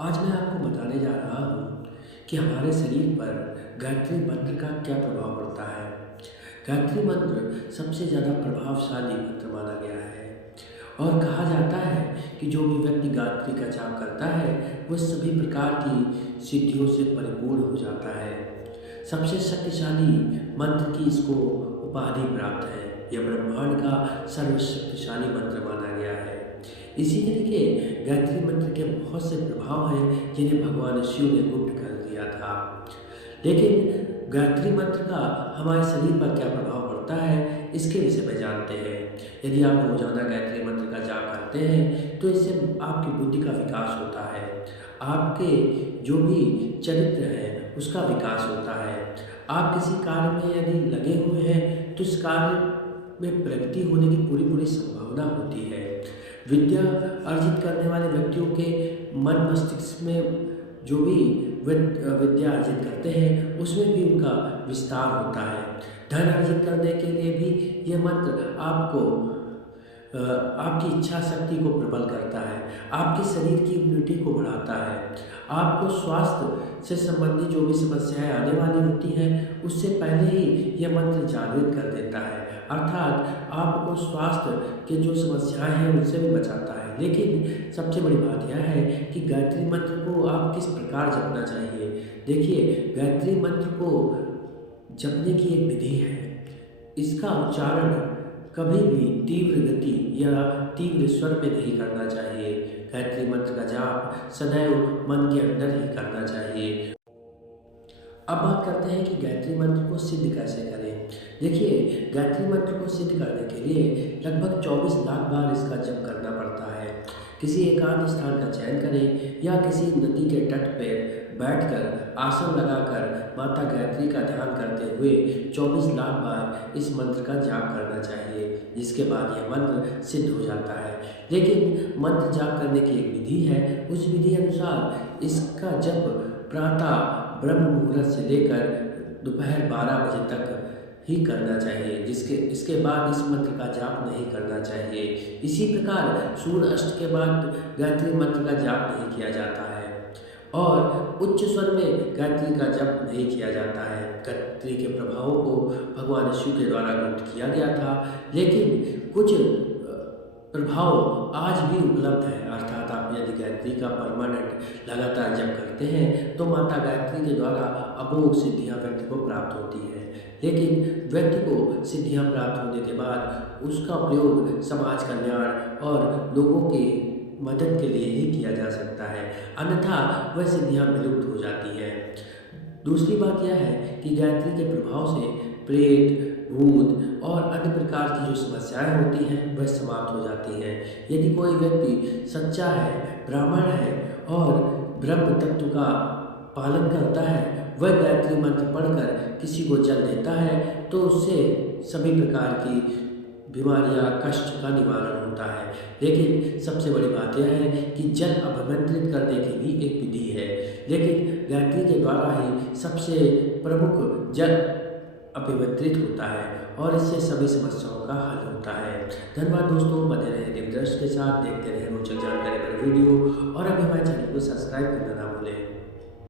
आज मैं आपको बताने जा रहा हूँ कि हमारे शरीर पर गायत्री मंत्र का क्या प्रभाव पड़ता है। गायत्री मंत्र सबसे ज़्यादा प्रभावशाली मंत्र माना गया है और कहा जाता है कि जो भी व्यक्ति गायत्री का जाप करता है वह सभी प्रकार की सिद्धियों से परिपूर्ण हो जाता है। सबसे शक्तिशाली मंत्र की इसको उपाधि प्राप्त है। यह ब्रह्मांड का सर्वशक्तिशाली मंत्र माना गया है। इसी तरीके गायत्री मंत्र के बहुत से प्रभाव हैं जिन्हें भगवान शिव ने गुप्त कर दिया था। लेकिन गायत्री मंत्र का हमारे शरीर पर क्या प्रभाव पड़ता है इसके विषय में जानते हैं। यदि आप रोजाना गायत्री मंत्र का जाप करते हैं तो इससे आपकी बुद्धि का विकास होता है, आपके जो भी चरित्र है उसका विकास होता है। आप किसी कार्य में यदि लगे हुए हैं तो इस कार्य में प्रगति होने की पूरी पूरी संभावना होती है। विद्या अर्जित करने वाले व्यक्तियों के मन मस्तिष्क में जो भी विद्या अर्जित करते हैं उसमें भी उनका विस्तार होता है। धन अर्जित करने के लिए भी यह मंत्र आपको आपकी इच्छा शक्ति को प्रबल करता है, आपके शरीर की इम्यूनिटी को बढ़ाता है, आपको स्वास्थ्य से संबंधित जो भी समस्याएं आने वाली होती हैं उससे पहले ही यह मंत्र जागृत कर देता है, अर्थात आपको स्वास्थ्य के जो समस्याएं हैं उनसे भी बचाता है। लेकिन सबसे बड़ी बात यह है कि गायत्री मंत्र को आप किस प्रकार जपना चाहिए। देखिए, गायत्री मंत्र को जपने की एक विधि है। इसका उच्चारण कभी भी तीव्र गति या तीव्र स्वर में नहीं करना चाहिए। गायत्री मंत्र का जाप सदैव मन के अंदर ही करना चाहिए। अब बात करते हैं कि गायत्री मंत्र को सिद्ध कैसे करें। देखिए, गायत्री मंत्र को सिद्ध करने के लिए लगभग 24 लाख बार इसका जप करना पड़ता है। किसी एकांत स्थान का चयन करें या किसी नदी के तट पर बैठकर आसन लगाकर माता गायत्री का ध्यान करते हुए 24 लाख बार इस मंत्र का जाप करना चाहिए, जिसके बाद यह मंत्र सिद्ध हो जाता है। लेकिन मंत्र जाप करने की एक विधि है। उस विधि अनुसार इसका जप प्रातः ब्रह्म मुहूर्त से लेकर दोपहर 12 बजे तक ही करना चाहिए, इसके बाद इस मंत्र का जाप नहीं करना चाहिए। इसी प्रकार सूर्य अस्त के बाद गायत्री मंत्र का जाप नहीं किया जाता है और उच्च स्वर में गायत्री का जप नहीं किया जाता है। गायत्री के प्रभावों को भगवान शिव के द्वारा गुप्त किया गया था, लेकिन कुछ प्रभाव आज भी उपलब्ध है। अर्थात आप यदि गायत्री का परमानेंट लगातार जप करते हैं तो माता गायत्री के द्वारा अमोघ सिद्धियां व्यक्ति को प्राप्त होती है। लेकिन व्यक्ति को सिद्धियां प्राप्त होने के बाद उसका प्रयोग समाज कल्याण और लोगों की मदद के लिए ही किया जा सकता है, अन्यथा वह सिद्धियां विलुप्त हो जाती हैं। दूसरी बात यह है कि गायत्री के प्रभाव से प्रेत, भूत और अन्य प्रकार की जो समस्याएं होती हैं वह समाप्त हो जाती हैं। यदि कोई व्यक्ति सच्चा है, ब्राह्मण है और ब्रह्म तत्व का पालन करता है, वह गायत्री मंत्र पढ़कर किसी को जल देता है तो उससे सभी प्रकार की बीमारियां, कष्ट का निवारण होता है। लेकिन सबसे बड़ी बात यह है कि जल अभिमंत्रित करने की भी एक विधि है, लेकिन गायत्री के द्वारा ही सबसे प्रमुख जल अभिमंत्रित होता है और इससे सभी समस्याओं का हल होता है। धन्यवाद दोस्तों, बने रहे दिव्य दर्शन के साथ, देखते रहे रोचक जानकारी पर वीडियो और अभी हमारे चैनल को सब्सक्राइब करना ना भूलें।